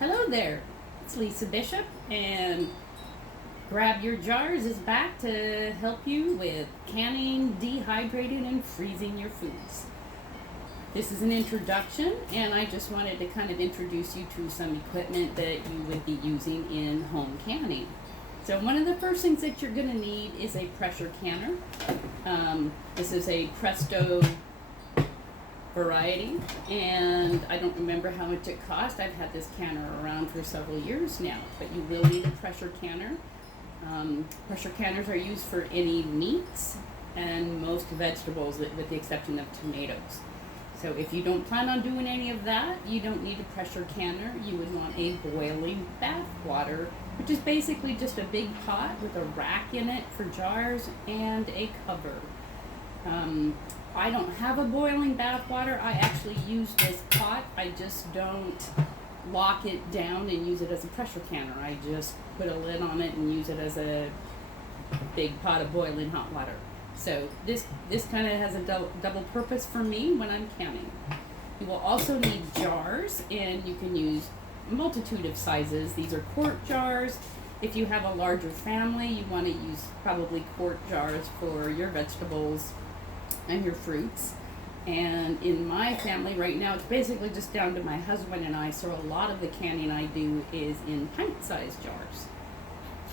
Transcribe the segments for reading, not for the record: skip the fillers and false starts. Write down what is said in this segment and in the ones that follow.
Hello there, it's Lisa Bishop, and Grab Your Jars is back to help you with canning, dehydrating, and freezing your foods. This is an introduction, and I just wanted to kind of introduce you to some equipment that you would be using in home canning. So one of the first things that you're going to need is a pressure canner. This is a Presto variety, and I don't remember how much it cost. I've had this canner around for several years now, but you will need a pressure canner. Pressure canners are used for any meats and most vegetables, with the exception of tomatoes. So if you don't plan on doing any of that, you don't need a pressure canner. You would want a boiling bath water, which is basically just a big pot with a rack in it for jars and a cover. I don't have a boiling bath water. I actually use this pot. I just don't lock it down and use it as a pressure canner. I just put a lid on it and use it as a big pot of boiling hot water. So this kind of has a double purpose for me when I'm canning. You will also need jars, and you can use a multitude of sizes. These are quart jars. If you have a larger family, you want to use probably quart jars for your vegetables and your fruits. And in my family right now, it's basically just down to my husband and I, so a lot of the canning I do is in pint-sized jars.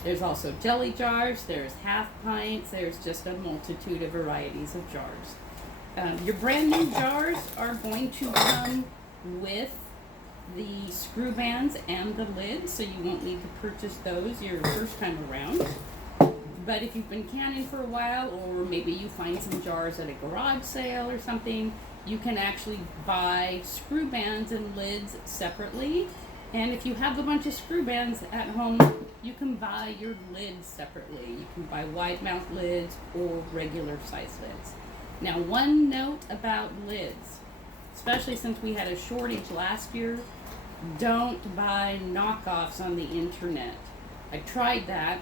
There's also jelly jars, there's half pints, there's just a multitude of varieties of jars. Your brand new jars are going to come with the screw bands and the lid, so you won't need to purchase those your first time around. But if you've been canning for a while, or maybe you find some jars at a garage sale or something, you can actually buy screw bands and lids separately. And if you have a bunch of screw bands at home, you can buy your lids separately. You can buy wide mouth lids or regular size lids. Now, one note about lids, especially since we had a shortage last year, don't buy knockoffs on the internet. I tried that,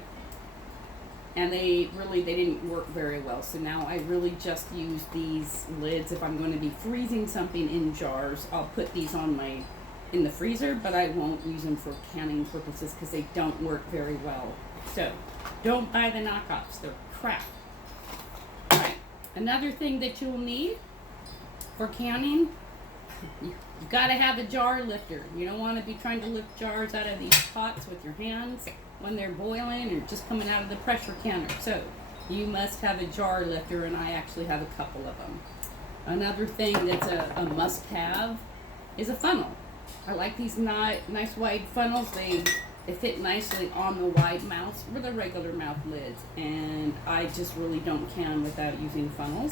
and they didn't work very well. So now I really just use these lids. If I'm going to be freezing something in jars, I'll put these in the freezer, but I won't use them for canning purposes because they don't work very well. So don't buy the knockoffs, they're crap. Alright, another thing that you'll need for canning, you've got to have a jar lifter. You don't want to be trying to lift jars out of these pots with your hands when they're boiling or just coming out of the pressure canner. So you must have a jar lifter, and I actually have a couple of them. Another thing that's a must-have is a funnel. I like these nice wide funnels. They fit nicely on the wide mouths or the regular mouth lids, and I just really don't can without using funnels.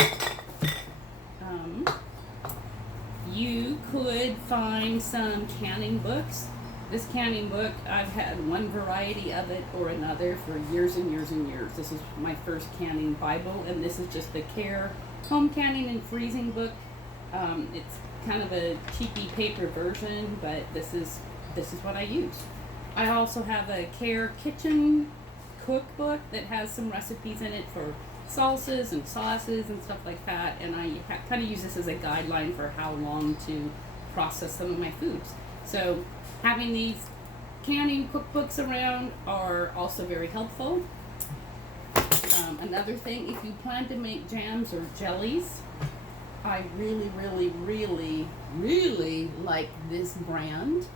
You could find some canning books. This canning book, I've had one variety of it or another for years and years and years. This is my first canning Bible, and this is just the Care Home Canning and Freezing book. It's kind of a cheapy paper version, but this is what I use. I also have a Care Kitchen cookbook that has some recipes in it for salsas and sauces and stuff like that, and I kind of use this as a guideline for how long to process some of my foods. So having these canning cookbooks around are also very helpful. Another thing, if you plan to make jams or jellies, I really, really, really, really like this brand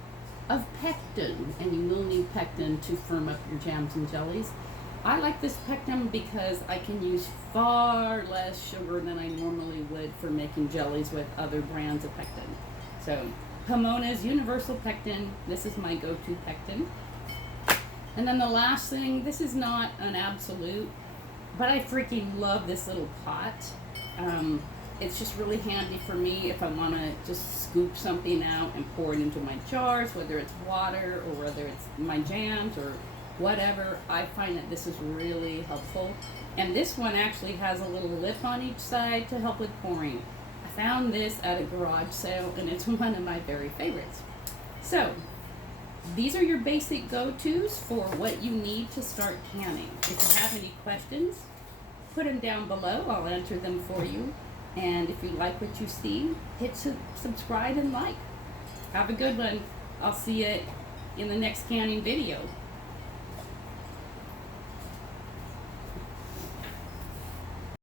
of Pectin, and you will need Pectin to firm up your jams and jellies. I like this Pectin because I can use far less sugar than I normally would for making jellies with other brands of Pectin. So Pomona's Universal Pectin, this is my go-to Pectin. And then the last thing, this is not an absolute, but I freaking love this little pot. It's just really handy for me if I want to just scoop something out and pour it into my jars, whether it's water or whether it's my jams or whatever. I find that this is really helpful. And this one actually has a little lip on each side to help with pouring. I found this at a garage sale, and it's one of my very favorites. So these are your basic go-tos for what you need to start canning. If you have any questions, put them down below. I'll answer them for you. And if you like what you see, hit subscribe and like. Have a good one. I'll see you in the next canning video.